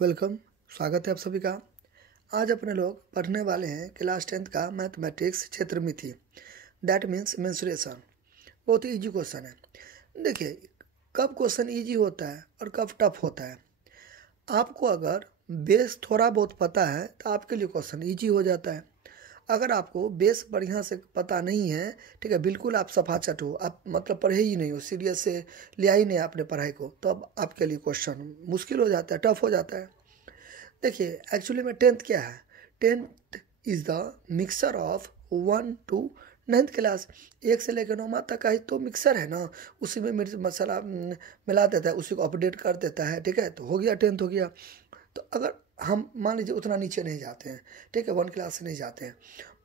Welcome. स्वागत है आप सभी का। आज अपने लोग पढ़ने वाले हैं क्लास 10th का मैथमेटिक्स क्षेत्र मिति, दैट मीन्स मेंसुरेशन। बहुत ही इजी क्वेश्चन है। देखिए, कब क्वेश्चन इजी होता है और कब टफ होता है। आपको अगर बेस थोड़ा बहुत पता है तो आपके लिए क्वेश्चन इजी हो जाता है। अगर आपको बेस बढ़िया से पता नहीं है, ठीक है, बिल्कुल आप सफाचट हो, आप मतलब पढ़े ही नहीं हो, सीरियस से लिया ही नहीं आपने पढ़ाई को, तो अब आपके लिए क्वेश्चन मुश्किल हो जाता है, टफ हो जाता है। देखिए, एक्चुअली में 10th क्या है। 10th is the mixer of 1 to 9th class. 1 से लेकर 9 तक का ही तो मिक्सर है ना, उसी में मिर्च मसाला मिला देता है, उसी को अपडेट कर देता है, ठीक है। तो हो गया 10th हो गया। तो अगर हम मान लीजिए उतना नीचे नहीं जाते हैं, ठीक है, 1 क्लास से नहीं जाते हैं,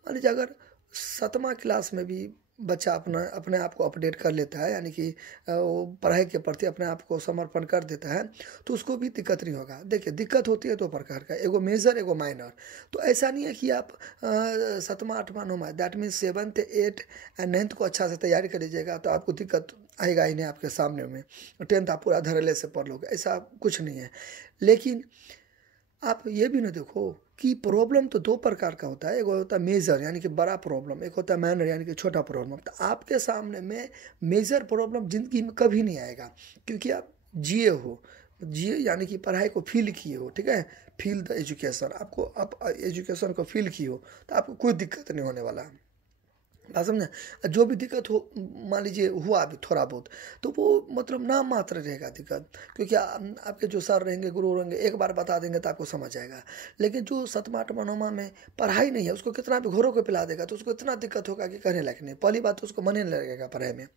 मान लीजिए अगर 7वां क्लास में भी बच्चा अपने आप को अपडेट कर लेता है, यानी कि वो पढ़ाई के प्रति अपने आप को समर्पण कर देता है, तो उसको भी दिक्कत नहीं होगा। देखिए, दिक्कत होती है दो प्रकार का, एगो मेजर एगो माइनर। तो ऐसा नहीं है कि आप 7वां 8वां 9वां that means 7th 8th and 9th को अच्छा से तैयारी कर लीजिएगा तो आपको दिक्कत आएगा ही नहीं आपके सामने में। 10th आप पूरा धड़ल्ले से पढ़ लोगे, ऐसा कुछ नहीं है। लेकिन आप ये भी ना देखो कि प्रॉब्लम तो दो प्रकार का होता है, एक होता है मेजर यानी कि बड़ा प्रॉब्लम, एक होता है माइनर यानी कि छोटा प्रॉब्लम। तो आपके सामने में मेजर प्रॉब्लम जिंदगी में कभी नहीं आएगा, क्योंकि आप जिए यानी कि पढ़ाई को फील किए हो, ठीक है, फील द एजुकेशन। आपको आप एजुकेशन को फील किए हो तो आपको कोई दिक्कत नहीं होने वाला है। बात समझे। जो भी दिक्कत हो, मान लीजिए हुआ अभी थोड़ा बहुत, तो वो मतलब नाम मात्र रहेगा दिक्कत, क्योंकि आपके जो सर रहेंगे, गुरु रहेंगे, एक बार बता देंगे तो आपको समझ आएगा। लेकिन जो 7वां 8वां 9वां में पढ़ाई नहीं है, उसको कितना भी घोरों को पिला देगा तो उसको इतना दिक्कत होगा कि कहने लायक नहीं। पहली बात तो उसको मन ही नहीं लगेगा पढ़ाई में,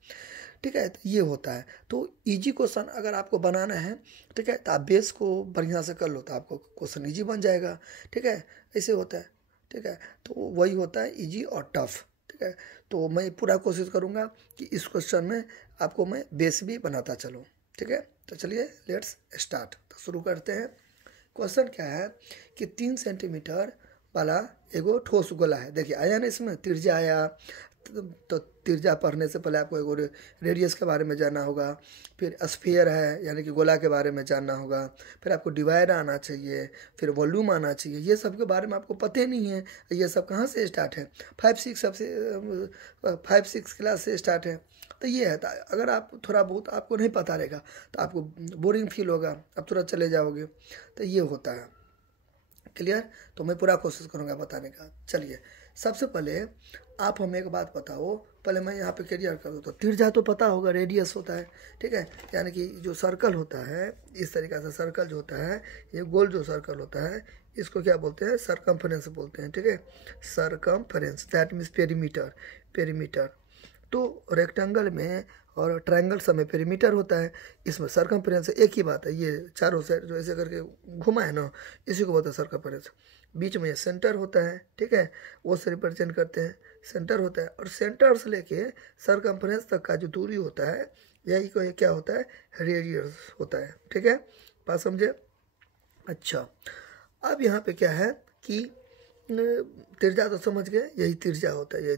ठीक है। तो ये होता है। तो इजी क्वेश्चन अगर आपको बनाना है, ठीक है, तो आप बेस को बढ़िया से कर लो तो आपको क्वेश्चन ईजी बन जाएगा, ठीक है। ऐसे होता है, ठीक है। तो वही होता है ईजी और टफ, ठीक है। तो मैं पूरा कोशिश करूँगा कि इस क्वेश्चन में आपको मैं बेस भी बनाता चलूँ, ठीक है। तो चलिए लेट्स स्टार्ट। तो शुरू करते हैं। क्वेश्चन क्या है कि 3 सेंटीमीटर वाला एगो ठोस गोला है। देखिए, आया ना, इसमें त्रिज्या आया। तो त्रिज्या पढ़ने से पहले आपको एगो रेडियस के बारे में जानना होगा, फिर स्फीयर है यानी कि गोला के बारे में जानना होगा, फिर आपको डिवाइड आना चाहिए, फिर वॉल्यूम आना चाहिए। ये सब के बारे में आपको पता ही नहीं है। ये सब कहाँ से स्टार्ट है? 5-6 क्लास से स्टार्ट है। तो ये है। तो अगर आप थोड़ा बहुत आपको नहीं पता रहेगा तो आपको बोरिंग फील होगा, आप तुरंत चले जाओगे। तो ये होता है। क्लियर? तो मैं पूरा कोशिश करूँगा बताने का। चलिए, सबसे पहले आप हमें एक बात बताओ, पहले मैं यहाँ पे क्लियर कर दूँ। तो त्रिज्या तो पता होगा, रेडियस होता है, ठीक है, यानी कि जो सर्कल होता है, इस तरीक़ा से सर्कल जो होता है, ये गोल जो सर्कल होता है, इसको क्या बोलते हैं? सरकमफ्रेंस बोलते हैं, ठीक है। Circumference that means perimeter. तो रेक्टेंगल में और ट्रायंगल सब में पेरीमीटर होता है, इसमें सरकमफ्रेंस एक ही बात है। ये चारों साइड जो ऐसे करके घुमा है ना, इसी को बोलते हैं सरकमफ्रेंस। बीच में ये सेंटर होता है, ठीक है, वो से रिप्रेजेंट करते हैं, सेंटर होता है। और सेंटर से लेके सरकमफ्रेंस तक का जो दूरी होता है, यही को क्या होता है? रेडियस होता है, ठीक है। बात समझे? अच्छा, अब यहाँ पे क्या है कि त्रिज्या तो समझ गए, यही त्रिज्या होता है, ये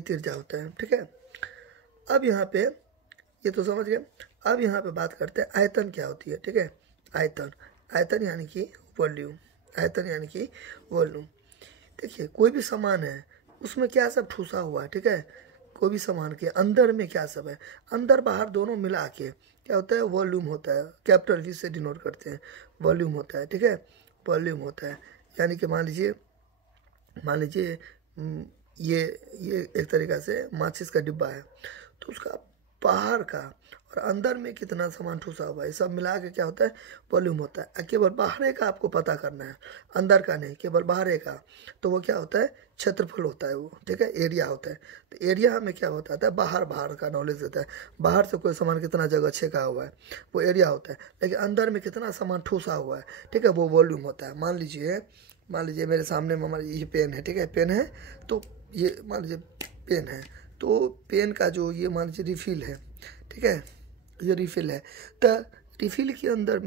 त्रिज्या होता है, ठीक है। अब यहाँ पे ये तो समझ गए। अब यहाँ पे बात करते हैं आयतन क्या होती है, ठीक है। आयतन यानी कि वॉल्यूम। देखिए, कोई भी सामान है उसमें क्या सब ठूसा हुआ है, ठीक है। कोई भी सामान के अंदर में क्या सब है, अंदर बाहर दोनों मिला के क्या होता है? वॉल्यूम होता है। कैपिटल वी से डिनोट करते हैं, वॉल्यूम होता है, ठीक है, वॉल्यूम होता है। यानी कि मान लीजिए ये एक तरीक़ा से माचिस का डिब्बा है, तो उसका बाहर का और अंदर में कितना सामान ठूसा हुआ है, सब मिला के क्या होता है? वॉल्यूम होता है। केवल बाहर का आपको पता करना है, अंदर का नहीं, केवल बाहर का। तो वो क्या होता है? क्षेत्रफल होता है वो, ठीक है, एरिया होता है। तो एरिया में क्या होता है? बाहर का नॉलेज देता है। बाहर से कोई सामान कितना जगह छेका हुआ है, वो एरिया होता है। लेकिन अंदर में कितना सामान ठूसा हुआ है, ठीक है, वो वॉल्यूम होता है। मान लीजिए मेरे सामने में हमारा ये पेन है, ठीक है, पेन है। तो ये मान लीजिए पेन है, तो पेन का जो ये मान लीजिए रिफिल है, ठीक है, ये रिफिल है। तो रिफिल के अंदर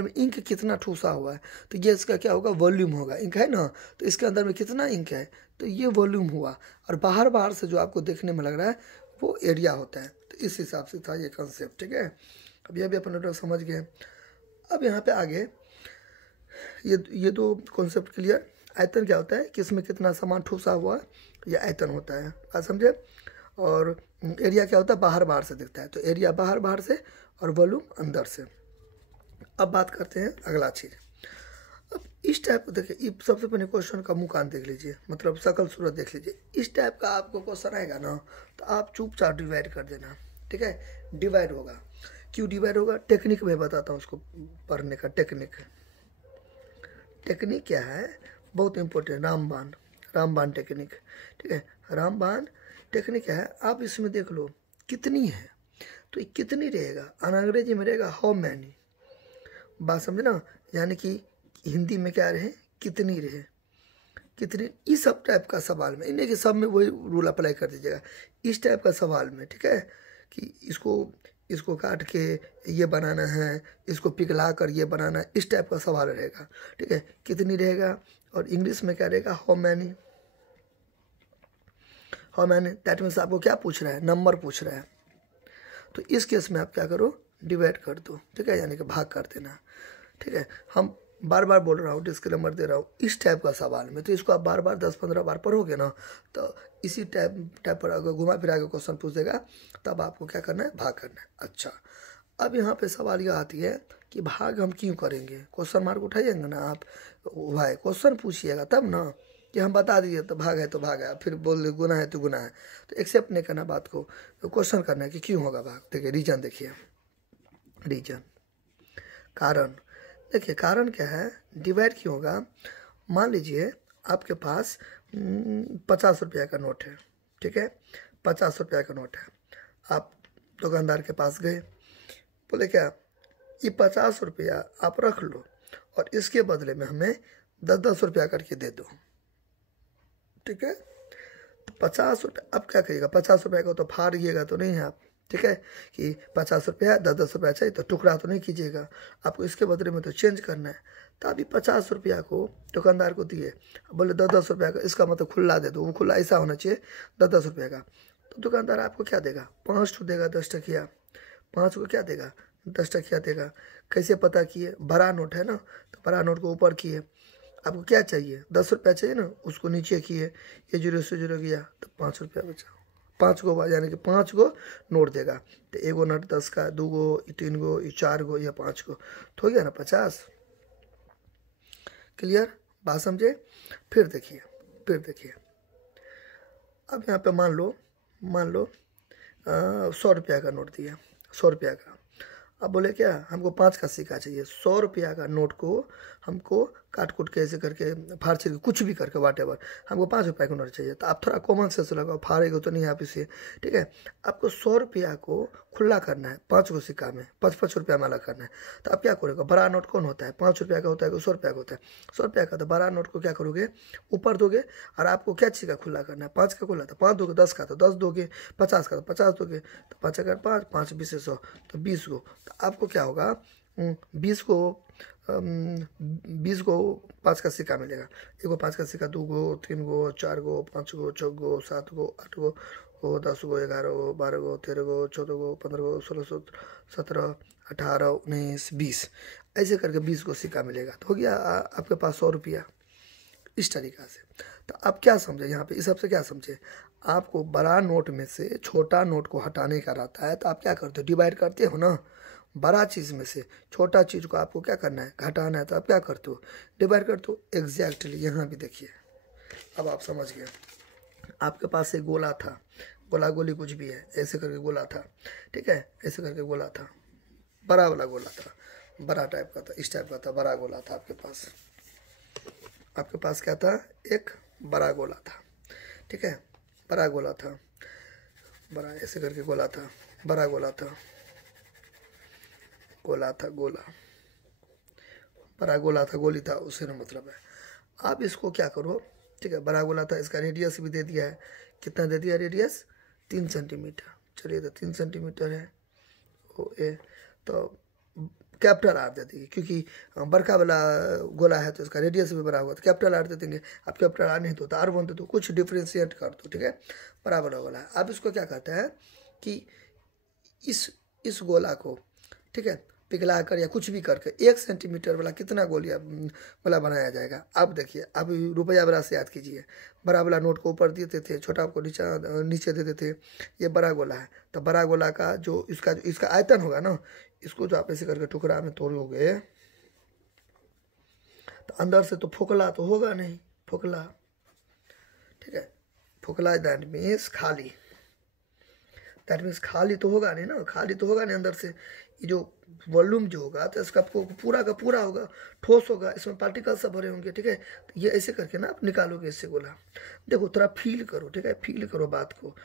में इंक कितना ठूसा हुआ है, तो ये इसका क्या होगा? वॉल्यूम होगा। इंक है ना, तो इसके अंदर में कितना इंक है, तो ये वॉल्यूम हुआ। और बाहर से जो आपको देखने में लग रहा है वो एरिया होता है। तो इस हिसाब से था ये कंसेप्ट, ठीक है। अब यह भी अपन लोग समझ गए। अब यहाँ पे आगे ये तो कॉन्सेप्ट क्लियर। आयतन क्या होता है कि इसमें कितना सामान ठूसा हुआ है, यह आयतन होता है, बात समझे। और एरिया क्या होता है, बाहर बाहर से दिखता है, तो एरिया बाहर बाहर से और वॉल्यूम अंदर से। अब बात करते हैं अगला चीज़। अब इस टाइप को देखिए, सबसे पहले क्वेश्चन का मुँह कान देख लीजिए, मतलब शकल सूरत देख लीजिए। इस टाइप का आपको क्वेश्चन आएगा ना, तो आप चुपचाप डिवाइड कर देना, ठीक है। डिवाइड होगा, क्यों डिवाइड होगा, टेक्निक में बताता हूँ उसको पढ़ने का टेक्निक। टेक्निक क्या है, बहुत इंपॉर्टेंट, रामबाण टेक्निक, ठीक है। रामबाण टेक्निक क्या है, आप इसमें देख लो कितनी है, तो कितनी रहेगा, अंग्रेजी में रहेगा हाउ मैनी, बात समझे ना। यानी कि हिंदी में क्या रहे, कितनी रहे, कितनी। इस सब टाइप का सवाल में, इन्हें कि सब में वही रूल अप्लाई कर दीजिएगा। इस टाइप का सवाल में, ठीक है, कि इसको काट के ये बनाना है, इसको पिघला कर ये बनाना है, इस टाइप का सवाल रहेगा, ठीक है। कितनी रहेगा, और इंग्लिश में क्या रहेगा, how many. How many that means आपको क्या पूछ रहा है, नंबर पूछ रहा है। तो इस केस में आप क्या करो, डिवाइड कर दो, ठीक है, यानी कि भाग कर देना, ठीक है। हम बार बार बोल रहा हूँ, डिस्क्लेमर दे रहा हूँ, इस टाइप का सवाल में तो इसको आप बार बार 10-15 बार पढ़ोगे ना, तो इसी टाइप पर अगर घुमा फिरा के क्वेश्चन पूछ देगा, तब आपको क्या करना है, भाग करना है। अच्छा, अब यहाँ पे सवाल यह आती है कि भाग हम क्यों करेंगे, क्वेश्चन मार्क उठाइएगा ना आप, भाई क्वेश्चन पूछिएगा तब ना, कि हम बता दीजिए तो भाग है तो भाग है, फिर बोल गुना है तो गुना है, तो एक्सेप्ट नहीं करना बात को, तो क्वेश्चन करना है कि क्यों होगा भाग। देखिए रीजन, देखिए रीजन, कारण। देखिए कारण क्या है, डिवाइड क्यों होगा। मान लीजिए आपके पास 50 रुपया का नोट है, ठीक है, 50 रुपया का नोट है। आप दुकानदार के पास गए, बोले क्या, ये 50 रुपया आप रख लो और इसके बदले में हमें 10-10 रुपया करके दे दो, ठीक है। 50 रुपया, अब क्या करिएगा, 50 रुपया का तो फाड़िएगा तो नहीं है आप, ठीक है, कि 50 रुपया है, 10-10 रुपया चाहिए, तो टुकड़ा तो नहीं कीजिएगा, आपको इसके बदले में तो चेंज करना है। तो अभी 50 रुपया को दुकानदार को दिए, बोले 10-10 रुपया का, इसका मतलब खुला दे दो, वो खुला ऐसा होना चाहिए 10-10 रुपया का। तो दुकानदार आपको क्या देगा, 5 ठो देगा, 10 टकिया, 5 को क्या देगा, 10 टकिया देगा। कैसे पता किए, बड़ा नोट है ना, तो बड़ा नोट को ऊपर किए, आपको क्या चाहिए, 10 रुपया चाहिए ना, उसको नीचे किए, ये 0 से 0 गया तो 5 रुपया बचा। 5 गो, यानी कि 5 गो नोट देगा, तो एगो नोट 10 का, 2 गो, 3 गो, 4 गो या 5 गो, तो हो गया ना 50। क्लियर, बात समझे। फिर देखिए अब यहाँ पे मान लो 100 रुपया का नोट दिया, 100 रुपया का। अब बोले क्या, हमको 5 का सिक्का चाहिए। 100 रुपया का नोट को हमको काट कूट के ऐसे करके फाड़ छिड़ के कुछ भी करके वाट एवर, हमको 5 रुपया का नोट चाहिए। तो आप थोड़ा कॉमन सेंस लगाओ, फाड़ेगा तो नहीं आप इसे, ठीक है। आपको 100 रुपया को खुला करना है, 5 को सिक्का में 5-5 रुपया वाला करना है। तो आप क्या करोगे, बड़ा नोट कौन होता है, 5 रुपया का होता है, 100 रुपया का होता है। 100 रुपया का, तो बड़ा नोट को क्या करोगे, ऊपर दोगे, और आपको क्या चीज़ का खुला करना है, 5 का खुला, तो 5 दोगे, 10 का तो 10 दोगे, 50 का तो 50 दोगे, तो 5 अगर 5, 5 20 100, तो 20 गो। तो आपको क्या होगा, 20 को 5 का सिक्का मिलेगा। एगो 5 का सिक्का, 2 गो, 3 गो, 4 गो, 5 गो, 6 गो, 7 गो, 8 गो, 10 गो, 11 गो, 12 गो, 13 गो, 14 गो, 15 गो, 16, 17, 18, 19, 20, ऐसे करके 20 को सिक्का मिलेगा। तो हो गया आपके पास 100 रुपया, इस तरीक़ा से। तो आप क्या समझे यहाँ पे, इस सबसे क्या समझे, आपको बड़ा नोट में से छोटा नोट को हटाने का रहता है, तो आप क्या करते हो, डिवाइड करते हो ना। बड़ा चीज़ में से छोटा चीज़ को आपको क्या करना है, घटाना है, तो आप क्या करते हो, डिवाइड करते हो। एग्जैक्टली यहाँ भी देखिए, अब आप समझ गए। आपके पास एक गोला था, गोला गोली कुछ भी है, ऐसे करके गोला था, ठीक है, ऐसे करके गोला था, बड़ा वाला गोला था, बड़ा टाइप का था, इस टाइप का था, बड़ा गोला था आपके पास। आपके पास क्या था, एक बड़ा गोला था, ठीक है, बड़ा गोला था, बड़ा ऐसे करके गोला था, बड़ा गोला था, गोला था, गोला, बड़ा गोला था, गोली था, उससे ना मतलब है। आप इसको क्या करो, ठीक है, बड़ा गोला था, इसका रेडियस भी दे दिया है, कितना दे दिया रेडियस, 3 सेंटीमीटर। चलिए, तो 3 सेंटीमीटर है ओ ए, तो कैपिटल आर दे देंगे, क्योंकि बड़का वाला गोला है तो इसका रेडियस भी बड़ा होगा, तो कैपिटल आर दे देंगे। आप कैपिटल आर नहीं तो आर बोलते तो कुछ डिफ्रेंशिएट कर दो, ठीक है, बड़ा वाला गोला है। अब इसको क्या कहते हैं कि इस गोला को, ठीक है, पिघला कर या कुछ भी करके 1 सेंटीमीटर वाला कितना गोला बनाया जाएगा। अब देखिए, अब रुपया वाला से याद कीजिए, बड़ा वाला नोट को ऊपर देते थे, छोटा को नीचे देते थे। ये बड़ा गोला है, तो बड़ा गोला का जो इसका आयतन होगा ना, इसको जो आप ऐसे करके टुकड़ा में तोड़ोगे तो अंदर से तो फोकला तो होगा नहीं, फोकला, ठीक है, फोकला दैट मीन्स खाली, दैट मीन्स खाली तो होगा नहीं ना, खाली तो होगा नहीं अंदर से। ये जो वॉल्यूम जो होगा तो इसका पूरा का पूरा होगा, ठोस होगा, इसमें पार्टिकल सब भरे होंगे, ठीक है। तो ये ऐसे करके ना आप निकालोगे इससे गोला। देखो थोड़ा फील करो, ठीक है, फील करो बात को,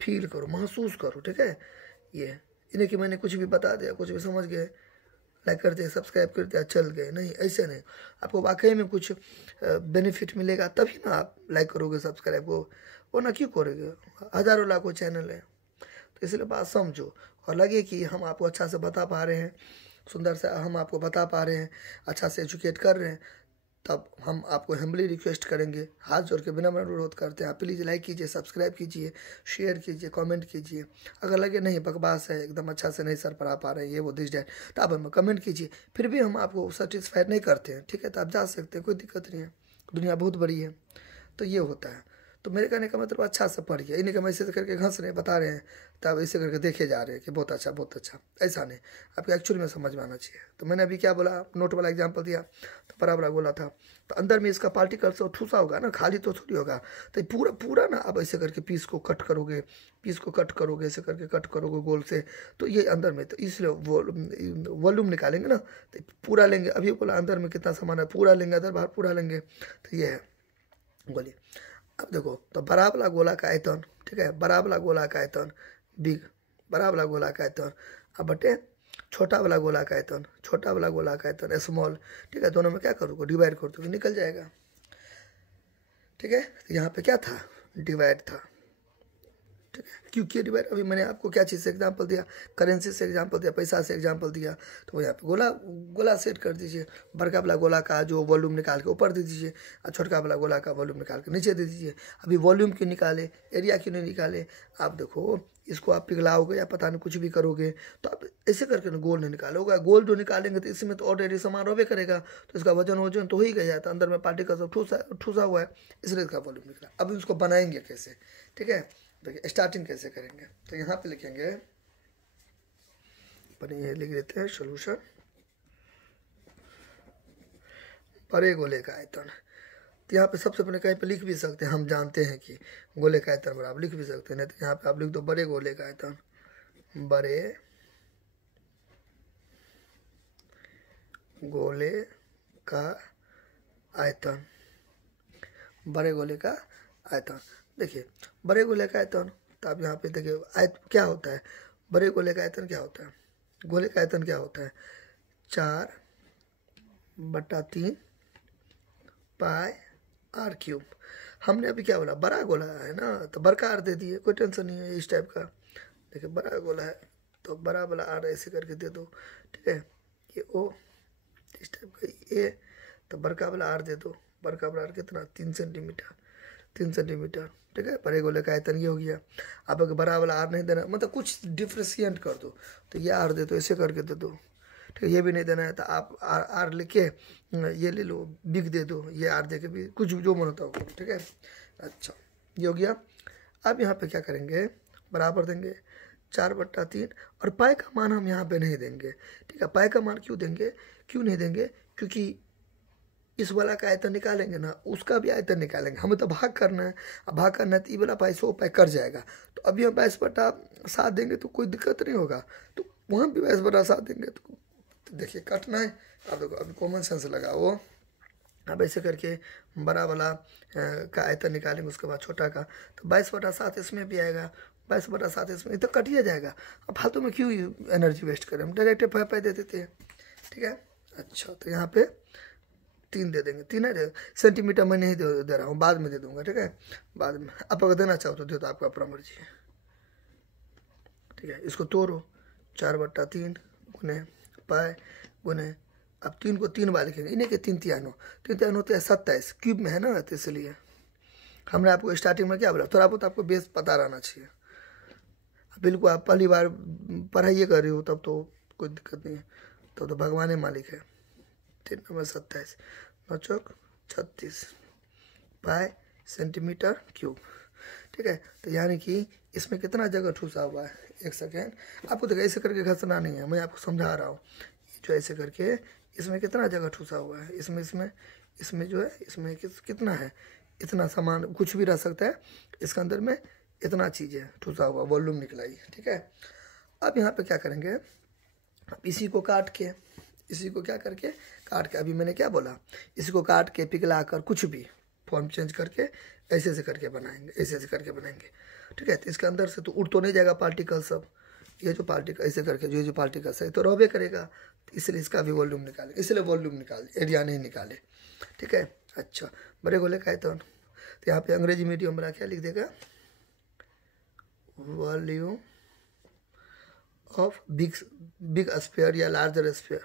फील करो, महसूस करो, ठीक है। ये इन्हें कि मैंने कुछ भी बता दिया, कुछ भी समझ गए, लाइक कर दिया, सब्सक्राइब कर दिया, चल गए, नहीं, ऐसे नहीं। आपको वाकई में कुछ बेनिफिट मिलेगा तभी ना आप लाइक करोगे, सब्सक्राइब को, वो ना क्यों करोगे, हज़ारों लाखों चैनल है। तो इसलिए बात समझो और लगे कि हम आपको अच्छा से बता पा रहे हैं, सुंदर से हम आपको बता पा रहे हैं, अच्छा से एजुकेट कर रहे हैं, तब हम आपको हम्बली रिक्वेस्ट करेंगे, हाथ जोड़ के विनम्र अनुरोध करते हैं, आप प्लीज़ लाइक कीजिए, सब्सक्राइब कीजिए, शेयर कीजिए, कमेंट कीजिए। अगर लगे नहीं बकवास है, एकदम अच्छा से नहीं सर पढ़ा पा रहे हैं, ये वो दिस डैट, तो आप हमें कमेंट कीजिए। फिर भी हम आपको सेटिस्फाइड नहीं करते हैं, ठीक है, तो आप जा सकते हैं, कोई दिक्कत नहीं है, दुनिया बहुत बड़ी है। तो ये होता है। तो मेरे कहने का मतलब अच्छा से पढ़िए, इन्हीं का मैसेज करके घंस रहे बता रहे हैं, तब ऐसे करके देखे जा रहे हैं कि बहुत अच्छा बहुत अच्छा, ऐसा नहीं, आपको एक्चुअली में समझ में आना चाहिए। तो मैंने अभी क्या बोला, नोट वाला एग्जांपल दिया, तो बड़ा बड़ा गोला था, तो अंदर में इसका पार्टिकल से ठूसा होगा ना, खाली तो थोड़ी होगा। तो पूरा पूरा ना आप ऐसे करके पीस को कट करोगे, ऐसे करके कट करोगे गोल से, तो ये अंदर में, तो इसलिए वॉल्यूम निकालेंगे ना, तो पूरा लेंगे। अभी बोला अंदर में कितना सामान है, पूरा लेंगे, अंदर बाहर पूरा लेंगे, तो ये है गोली। अब देखो, तो बड़ा वाला गोला का आयतन, ठीक है, बड़ा वाला गोला का आयतन बिग, बड़ा वाला गोला का आयतन, अब बटे छोटा वाला गोला का आयतन, छोटा वाला गोला का आयतन स्मॉल, ठीक है। दोनों में क्या करोगे, डिवाइड कर दोगे, निकल जाएगा, ठीक है। तो यहाँ पे क्या था, डिवाइड था, ठीक है। क्योंकि डिवाइड, अभी मैंने आपको क्या चीज़ से एग्जांपल दिया, करेंसी से एग्जांपल दिया, पैसा से एग्जांपल दिया, तो यहाँ पे गोला सेट कर दीजिए, बड़का वाला गोला का जो वॉल्यूम निकाल के ऊपर दे दीजिए, और छोटका वाला गोला का वॉल्यूम निकाल के नीचे दे दीजिए। अभी वॉल्यूम क्यों निकाले, एरिया क्यों नहीं निकाले, आप देखो, इसको आप पिघलाओगे या पता नहीं कुछ भी करोगे, तो आप ऐसे करके गोल नहीं निकालोगे। गोल जो निकालेंगे तो इसमें तो ऑलरेडी सामान रोबे करेगा, तो इसका वजन तो हो ही गया, तो अंदर में पार्टिकल सब ठूसा हुआ है, इसलिए इसका वॉल्यूम निकला। अब इसको बनाएंगे कैसे, ठीक है। देखिए स्टार्टिंग कैसे करेंगे, तो यहाँ पे लिखेंगे, ये लिख देते हैं सोल्यूशन, बड़े गोले का आयतन। तो यहाँ पे सबसे पहले कहीं पे लिख भी सकते हैं, हम जानते हैं कि गोले का आयतन बराबर लिख भी सकते हैं, नहीं तो यहाँ पे आप लिख दो बड़े गोले का आयतन, बड़े गोले का आयतन, बड़े गोले का आयतन। देखिए बड़े गोले का आयतन, तो आप यहाँ पे देखिए क्या होता है, बड़े गोले का आयतन क्या होता है, गोले का आयतन क्या होता है, 4/3 पाई आर क्यूब। हमने अभी क्या बोला, बड़ा गोला है ना, तो बड़का आर दे दिए, कोई टेंशन नहीं है इस टाइप का। देखिए बड़ा गोला है तो बड़ा वाला आर ऐसे करके दे दो, ठीक है। ये ओ इस टाइप का ए, तो बड़का वाला आर दे दो, बड़का वाला आर कितना, 3 सेंटीमीटर, 3 सेंटीमीटर, ठीक है। बड़े गोले का आयतन ये हो गया। आप अगर बड़ा वाला आर नहीं देना, मतलब कुछ डिफ्रेंशिएट कर दो, तो ये आर दे दो, ऐसे करके दे दो, ठीक है। ये भी नहीं देना है तो आप आर लेके ये ले लो, बिग दे दो, ये आर दे के भी कुछ जो मन होता हो, ठीक है। अच्छा ये हो गया। अब यहाँ पे क्या करेंगे, बराबर देंगे 4/3, और पाई का मान हम यहाँ पे नहीं देंगे, ठीक है। पाई का मान क्यों देंगे, क्यों नहीं देंगे, क्योंकि इस वाला का आयतन निकालेंगे ना, उसका भी आयतन निकालेंगे, हमें तो भाग करना है। अब भाग करना है तो ये वाला पाई 100 पाई कर जाएगा, तो अभी हम 22/7 देंगे तो कोई दिक्कत नहीं होगा, तो वहाँ भी 22/7 देंगे तो देखिए कटना है। अब देखो अभी कॉमन सेंस लगाओ, अब ऐसे करके बड़ा वाला का आयतन निकालेंगे, उसके बाद छोटा का, तो 22/7 इसमें भी आएगा, 22/7 इसमें, तो कट ही जाएगा। अब फालतू में क्यों एनर्जी वेस्ट करें, हम डायरेक्ट पाई दे देते हैं, ठीक है। अच्छा तो यहाँ पे 3 दे देंगे, 3 है सेंटीमीटर मैं नहीं दे रहा हूँ, बाद में दे दूंगा, ठीक है, बाद में। आप अगर देना चाहो तो दे दो, आपका अपना मर्जी है, ठीक है। इसको तोड़ो, 4/3 गुने पाई गुने, अब 3 को 3 बार लिखेंगे, इन्हें के 3 तिहाई होते हैं 27, क्यूब में है ना, तो इसलिए हमने आपको स्टार्टिंग में क्या बोला, थोड़ा बहुत आपको बेस पता रहना चाहिए। बिल्कुल आप पहली बार पढ़ाइए कर रही हो तब तो कोई दिक्कत नहीं है, तब तो भगवान ही मालिक है। 3 नंबर 27 9 चौक 36 पाई सेंटीमीटर क्यूब। ठीक है, तो यानी कि इसमें कितना जगह ठूसा हुआ है, एक सेकेंड आपको देखो ऐसे करके घसना नहीं है, मैं आपको समझा रहा हूँ। जो ऐसे करके इसमें कितना जगह ठूसा हुआ है, इसमें जो है इसमें कितना है, इतना सामान कुछ भी रह सकता है इसके अंदर में, इतना चीज़ है ठूसा हुआ, वॉल्यूम निकलाई। ठीक है, अब यहाँ पे क्या करेंगे, अब इसी को काट के, इसी को क्या करके काट के, अभी मैंने क्या बोला, इसी को काट के पिघला कर कुछ भी फॉर्म चेंज करके ऐसे ऐसे करके बनाएंगे, ऐसे ऐसे करके बनाएंगे। ठीक है, तो इसके अंदर से तो उड़ तो नहीं जाएगा पार्टिकल सब, ये जो पार्टिकल ऐसे करके जो पार्टिकल्स है तो रहबे करेगा, तो इसलिए इसका भी वॉल्यूम निकाले, इसलिए वॉल्यूम निकाले, एरिया नहीं निकाले। ठीक है, अच्छा बड़े गोले का है तो यहाँ पे अंग्रेजी मीडियम में क्या लिख देगा, वॉल्यूम ऑफ बिग स्फीयर या लार्जर स्फीयर,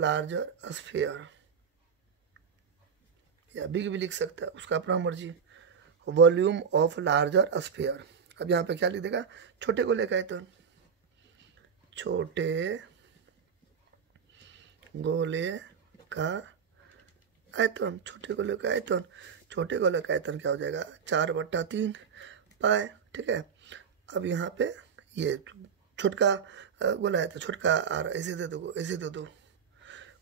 लार्जर स्फीयर या बिग भी लिख सकता है, उसका अपना मर्जी। वॉल्यूम ऑफ लार्जर स्फीयर, अब यहाँ पे क्या लिख देगा, छोटे गोले का आयतन, छोटे गोले का आयतन, छोटे गोले का आयतन, छोटे गोले का आयतन क्या हो जाएगा 4/3 पाए। ठीक है, अब यहाँ पे ये छोटका गोला है तो छोटका आर ऐसे दे दो, ऐसे दे दो,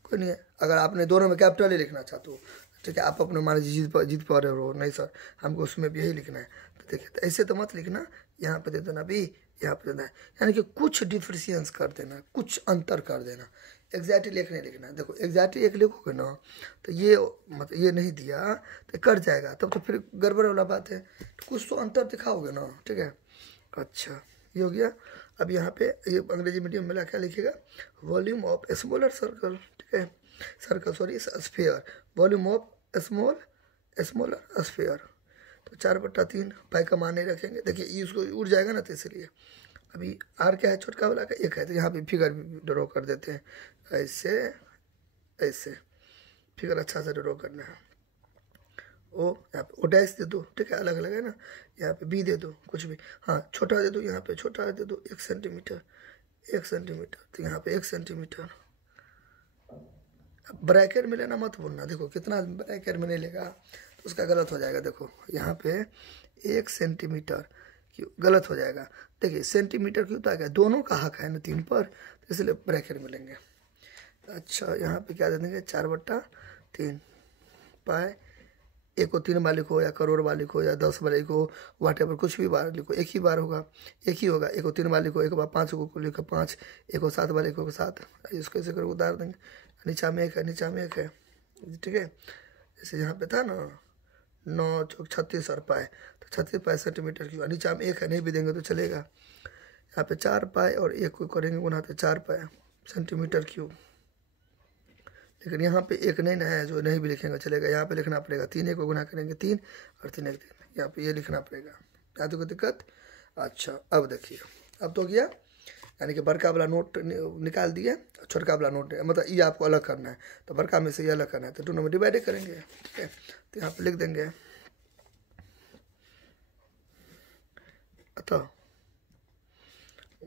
कोई नहीं है। अगर आपने दोनों में कैपिटल ही लिखना चाहते हो, ठीक है, आप अपने मान लीजिए जीत पा रहे हो, नहीं सर हमको उसमें भी यही लिखना है, तो देखिए तो ऐसे तो मत लिखना, यहाँ पे दे देना भी, यहाँ पे देना है, यानी कि कुछ डिफ्रेंशियंस कर देना, कुछ अंतर कर देना, एग्जैक्टली एक नहीं लिखना। देखो एग्जैक्टली एक लिखोगे ना तो ये मतलब ये नहीं दिया तो कर जाएगा, तब तो फिर गड़बड़ वाला बात है, तो कुछ तो अंतर दिखाओगे ना। ठीक है, अच्छा ये हो गया। अब यहाँ पे ये अंग्रेजी मीडियम में क्या लिखेगा, वॉल्यूम ऑफ स्मॉलर सर्कल, ठीक है, circle sorry sphere, volume of smaller sphere, तो 4/3 पाई का मान नहीं रखेंगे। देखिए ये उसको उड़ जाएगा ना, तो इसलिए अभी आर क्या है, छोटका वाला का 1 है, तो यहाँ पे फिगर भी ड्रॉ कर देते हैं, ऐसे ऐसे फिगर अच्छा से ड्रॉ करना है। ओ यहाँ पे ओ डैश दे दो, ठीक है, अलग अलग है ना, यहाँ पे बी दे दो, कुछ भी, हाँ छोटा दे दो, यहाँ पे छोटा दे दो 1 सेंटीमीटर, 1 सेंटीमीटर, तो यहाँ पे 1 सेंटीमीटर। अब ब्रैकेट में लेना मत भूलना, देखो कितना ब्रैकेट में नहीं लेगा तो उसका गलत हो जाएगा। देखो यहाँ पे 1 सेंटीमीटर क्यों गलत हो जाएगा, देखिए सेंटीमीटर क्यों तो आ गया, दोनों का हक है ना 3 पर, तो इसलिए ब्रैकेट में लेंगे। अच्छा यहाँ पे क्या दे देंगे 4/3 पाए, 1 को 3 बार लिखो या करोड़ बार लिखो या 10 बार लिखो, व्हाटएवर कुछ भी बार लिखो, एक ही बार होगा, एक ही होगा। 1 को 3 बार लिखो, 1 बार 5 को लिखो 5, 1 को 7 बार लिखो 7, इसको ऐसे करके उतार देंगे, नीचा में 1 है, नीचा में 1 है। ठीक है, जैसे यहाँ पे था ना 9 चौक 36 और पाए, तो 36 पाए सेंटीमीटर क्यूब, नीचा में 1 है, नहीं भी देंगे तो चलेगा। यहाँ पे 4 पाए और 1 को करेंगे गुना, तो 4 पाए सेंटीमीटर क्यूब। लेकिन यहाँ पे 1 नहीं ना है, जो नहीं भी लिखेंगे चलेगा, यहाँ पे लिखना पड़ेगा 3, 1 को गुना करेंगे 3 और 3 1 3, यहाँ पे ये लिखना पड़ेगा, यहाँ तो कोई दिक्कत। अच्छा अब देखिए, अब तो गया, यानी कि बड़का वाला नोट निकाल दिए, छोटका वाला नोट, मतलब ये आपको अलग करना है, तो बड़का में से ये अलग करना है, तो दोनों में डिवाइड करेंगे। ठीक है, तो यहाँ पे लिख देंगे अतः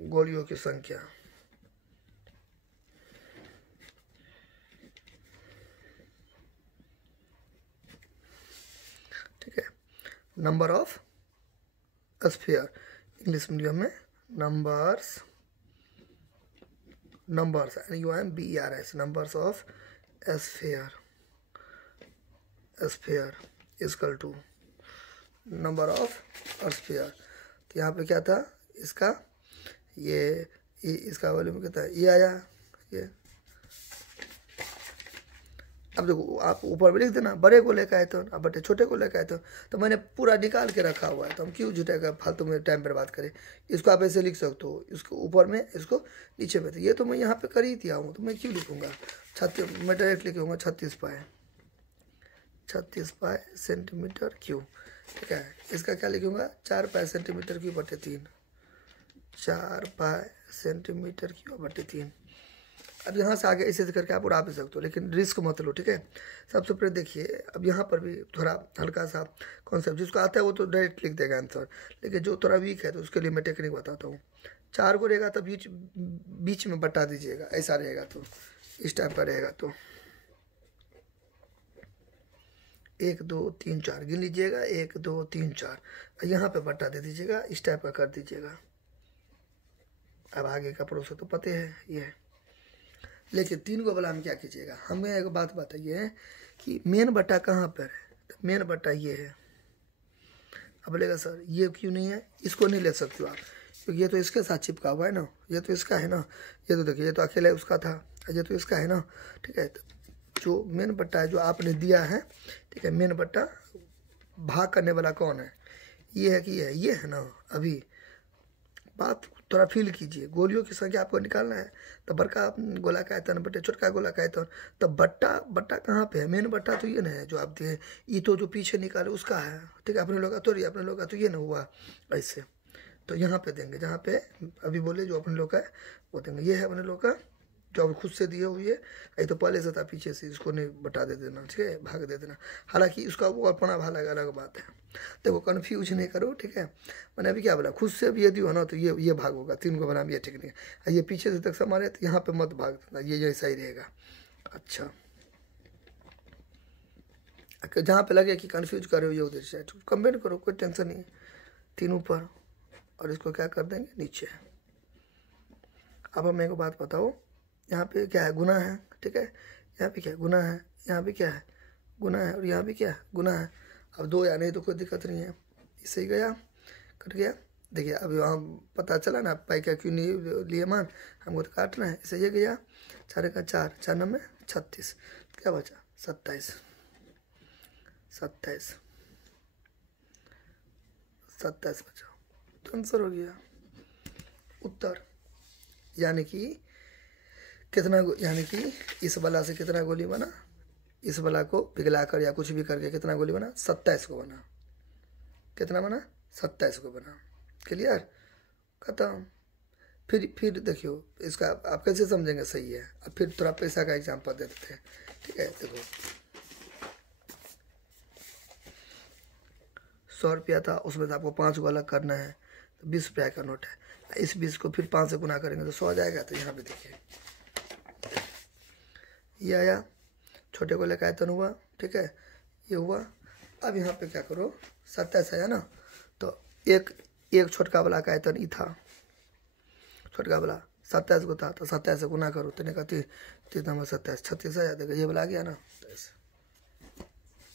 गोलियों की संख्या, ठीक है, number of sphere, English medium में numbers NUMBERS, numbers of sphere equal to number of sphere. तो यहाँ पे क्या था इसका, ये इसका वॉल्यूम कितना है, ये आया ये। अब देखो आप ऊपर भी लिख देना बड़े को लेकर आए तो, अब बटे छोटे को लेकर आए तो मैंने पूरा निकाल के रखा हुआ है, तो हम क्यों झूठेगा फालतू में टाइम बर्बाद करें। इसको आप ऐसे लिख सकते हो, इसको ऊपर में इसको नीचे में, तो ये तो मैं यहाँ पे कर ही दिया हूँ, तो मैं क्यों लिखूँगा 36, मैं डायरेक्ट लिखूँगा 36 पाए सेंटीमीटर क्यूब। ठीक है, इसका क्या लिखूँगा 4 पाए सेंटीमीटर क्यूब बटे 3, 4 पाए सेंटीमीटर क्यूब बटे 3। अब यहाँ से आगे ऐसे करके आप उड़ा भी सकते हो, लेकिन रिस्क मत लो, ठीक है। सबसे पहले देखिए, अब यहाँ पर भी थोड़ा हल्का सा कॉन्सेप्ट, जिसको आता है वो तो डायरेक्ट लिख देगा आंसर, लेकिन जो थोड़ा वीक है तो उसके लिए मैं टेक्निक बताता हूँ। 4 को रहेगा तो बीच में बटा दीजिएगा, ऐसा रहेगा तो इस टाइप का रहेगा तो 1 2 3 4 गिन लीजिएगा, 1 2 3 4, यहाँ पे बटा दे दीजिएगा, इस टाइप का कर दीजिएगा। अब आगे का प्रोसेस तो पता है ये है, लेकिन 3 को वाला हम क्या कीजिएगा, हमें एक बात बताइए कि मेन बटा कहाँ पर है, तो मेन बटा ये है। अब बोलेगा सर ये क्यों नहीं है, इसको नहीं ले सकते हो आप, क्योंकि ये तो इसके साथ चिपका हुआ है ना, ये तो इसका है ना, ये तो देखिए ये तो अकेला उसका था, ये तो इसका है ना, ठीक है। तो जो मेन बट्टा है जो आपने दिया है, ठीक है, मेन बट्टा भाग करने वाला कौन है, ये है कि ये है ना। अभी बात थोड़ा फील कीजिए, गोलियों की संख्या आपको निकालना है, तो बड़का गोला का आयतन बटे छोटका गोला का आयतन, तो बट्टा कहाँ पे है, मेन बट्टा तो ये ना है जो आप दिए, ये तो जो पीछे निकाले उसका है, ठीक है। अपने लोग का तो अपने लोग का तो ये ना हुआ ऐसे, तो यहाँ पे देंगे, जहाँ पे अभी बोले जो अपने लोग का है वो देंगे, ये है अपने लोग का जो अब खुद से दिए हुई है, ये तो पहले से था पीछे से, इसको नहीं बता दे देना, ठीक है, भाग दे देना। हालांकि उसका वो अपना भाग अलग बात है, देखो कन्फ्यूज नहीं करो, ठीक है। मैंने अभी क्या बोला, खुद से अब यदि हो ना तो ये भाग होगा, 3 को बनाम ये टेक्निक, ये पीछे से तक समारे तो यहाँ पे मत भाग देना, ये सही रहेगा। अच्छा, जहाँ पे लगे कि कन्फ्यूज कर रहे हो ये उधर से कंबाइन करो, कोई टेंशन नहीं है। 3 ऊपर और इसको क्या कर देंगे नीचे। अब हम मेरे को बात बताओ, यहाँ पे क्या है, गुना है, ठीक है, यहाँ पे क्या है, गुना है, यहाँ पे क्या है, गुना है, और यहाँ भी क्या है, गुना है। अब 2 या नहीं तो कोई दिक्कत नहीं है, इससे ही गया, कट गया। देखिए अभी वहाँ पता चला ना पाई का क्यों नहीं लिए मान, हमको तो काटना है, इससे ये गया, 4 का 4, 4 9 36, क्या बचा 27 बचा, तो आंसर हो गया उत्तर। यानी कि कितना, यानी कि इस बला से कितना गोली बना, इस बला को पिघलाकर या कुछ भी करके कितना गोली बना, 27 को बना, कितना बना 27 को बना। क्लियर, खत्म। फिर देखियो इसका आप कैसे समझेंगे, सही है। अब फिर थोड़ा पैसा का एग्जाम्पल दे देते हैं, ठीक है। देखो 100 रुपया था, उसमें से आपको 5 को अलग करना है, तो 20 रुपया का नोट है, इस 20 को फिर 5 से गुना करेंगे तो 100 आ जाएगा। तो यहाँ पे देखिए ये आया, छोटे को लेकर आयतन हुआ, ठीक है, ये हुआ। अब यहाँ पे क्या करो, 27 आया ना, तो एक छोटका वाला का आयतन ई था, छोटका वाला 27 को था, तो 27 से गुना करो, तो कहती 3 नंबर 27 36 आ जाएगा, ये वाला आ गया ना।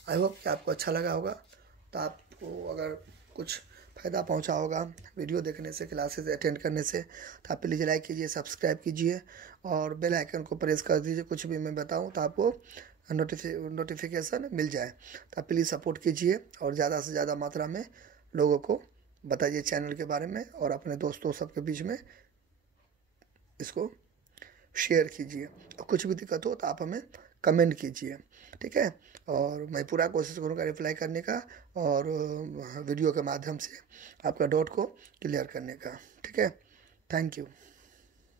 आई होप कि आपको अच्छा लगा होगा, तो आपको अगर कुछ फ़ायदा पहुंचा होगा वीडियो देखने से, क्लासेस अटेंड करने से, तो आप प्लीज़ लाइक कीजिए, सब्सक्राइब कीजिए और बेल आइकन को प्रेस कर दीजिए, कुछ भी मैं बताऊं तो आपको नोटिफिकेशन मिल जाए। तो आप प्लीज़ सपोर्ट कीजिए और ज़्यादा से ज़्यादा मात्रा में लोगों को बताइए चैनल के बारे में, और अपने दोस्तों सबके बीच में इसको शेयर कीजिए। और कुछ भी दिक्कत हो तो आप हमें कमेंट कीजिए, ठीक है। और मैं पूरा कोशिश करूँगा रिप्लाई करने का और वीडियो के माध्यम से आपका डाउट को क्लियर करने का, ठीक है। Thank you.